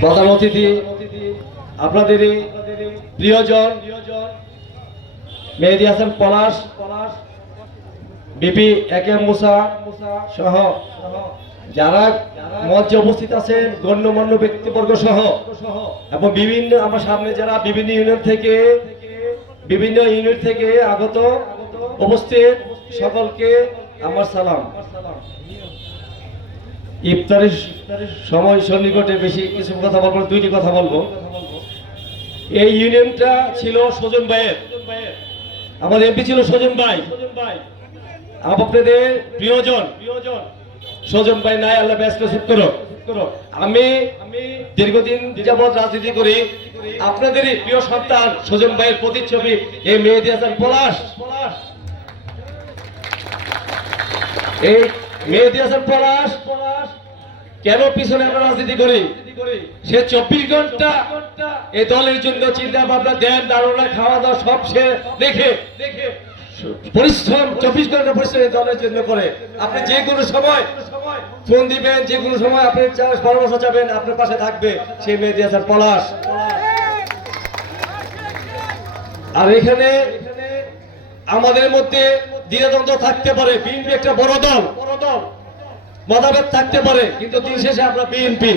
প্রধান অতিথি আপনাদেরই প্রিয়জন, মেহেদি হাসান পলাশ পলাশ বিপি একে মুসা সহ যারা মঞ্চে উপস্থিত আছেন, গণ্যমান্য ব্যক্তিবর্গ সহ এবং বিভিন্ন আমার সামনে যারা বিভিন্ন ইউনিয়ন থেকে, বিভিন্ন ইউনিট থেকে আগত উপস্থিত, সকলকে আমার সালাম। ইফতারের সময় সন্নিকটে বেশি কিছু কথা বলব দুইটি কথা বলব। এই ইউনিয়নটা ছিল সজন ভাইয়ের। আমাদের এমপি ছিল সজন ভাই। আপনাদের প্রিয়জন। সজন ভাই নাই, আল্লাহ ব্যস্ত করো আমি দীর্ঘদিন যাবৎ রাজনীতি করি। আপনাদেরই প্রিয় সন্তান সজন ভাইয়ের প্রতিচ্ছবি, এই মেহেদি হাসান পলাশ। এই মেহেদি হাসান পলাশ কেন পিছনে আমরা রাজনীতি করি? সে চব্বিশ ঘণ্টা এই দলের জন্য চিন্তা ভাবনা দেন দারোনা খাওয়া দাওয়া সব সে দেখে পরিশ্রম, চব্বিশ ঘণ্টা পরিশ্রম এই দলের জন্য করে। আপনি যে কোনো সময় ফোন দিবেন, যে কোনো সময় আপনি পরামর্শ চাবেন, আপনার পাশে থাকবে সেই মেহেদি হাসান পলাশ। আর এখানে আমাদের মধ্যে দ্বিধাদ্বন্দ্ব থাকতে পারে, বিএনপি একটা বড় দল বড় দল। মতামত থাকতে পারে, কিন্তু দিন শেষে আমরা বিএনপি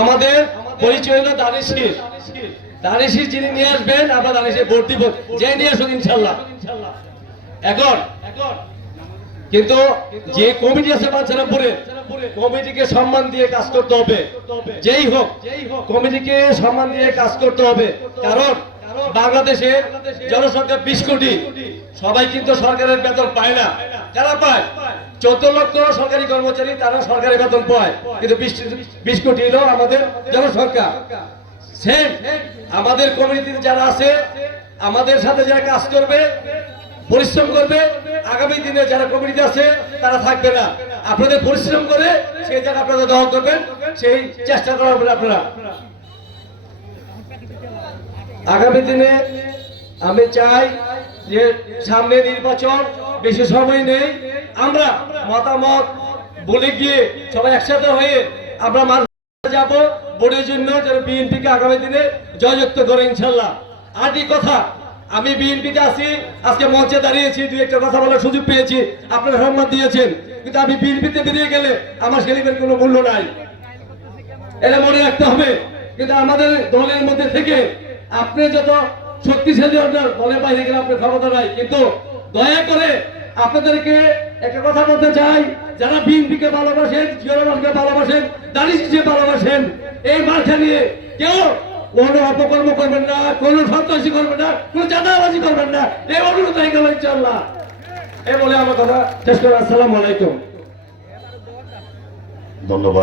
আমাদের পরিচয় হলো দানিশির দানিশির যিনি নিয়ে আসবেন, আমরা দানিশির ভোট দিব, যে নিয়ে আসুন ইনশাল্লাহ। এখন, কিন্তু যে কমিটি আছে বাঞ্ছারামপুরে কমিটিকে সম্মান দিয়ে কাজ করতে হবে। যেই হোক, কমিটিকে সম্মান দিয়ে কাজ করতে হবে। কারণ বাংলাদেশে জনসংখ্যা বিশ কোটি। সবাই কিন্তু সরকারের বেতন পায় না। যারা পায়? চোদ্দ লক্ষ সরকারি কর্মচারী তারা সরকারি বেতন পায়। কিন্তু বিশ কোটি হলো আমাদের জনসংখ্যা। আমাদের কমিউনিটিতে যারা আছে, আমাদের সাথে যারা কাজ করবে, পরিশ্রম করবে, আগামী দিনে যারা কমিটিতে আছে, তারা থাকবে না। আপনাদের পরিশ্রম করে সেই জায়গা আপনারা দখল করবেন, সেই চেষ্টা করবেন আপনারা আগামী দিনে আমি চাই যে সামনে নির্বাচন বেশি সময় নেই। আমরা মতামত বলে গিয়ে সবাই একসাথে হয়ে আমরা মাঝে যাব। ভোটের জন্য যেন বিএনপিকে আগামী দিনে জয়যুক্ত করে ইনশাল্লাহ আরটি কথা, আমি বিএনপিতে আছি, আজকে মঞ্চে দাঁড়িয়েছি, দুই একটা কথা বলার সুযোগ পেয়েছি, আপনারা সম্মান দিয়েছেন। কিন্তু আমি বিএনপিতে বেরিয়ে গেলে আমার সেলিমের কোনো মূল্য নাই। এটা মনে রাখতে হবে। কিন্তু আমাদের দলের মধ্যে থেকে আপনি যত শক্তিশালী আপনার দলের বাইরে গেলে আপনার ক্ষমতা নাই, কিন্তু দয়া করে আপনাদেরকে একটা কথা বলতে চাই, যারা বিএনপিকে ভালোবাসেন জিয়ারমানকে ভালোবাসেন দাঁড়িয়ে ভালোবাসেন, এই মার্কা নিয়ে কেউ কোনো অপকর্ম করবেন না, কোনো সন্ত্রাসী করবেন না, কোনো চাঁদাবাজি করবেন না এই অনুরোধ হয়ে গেল ইনশাল্লাহ এই বলে আমার কথা শেষ করে। আসসালামু আলাইকুম। ধন্যবাদ।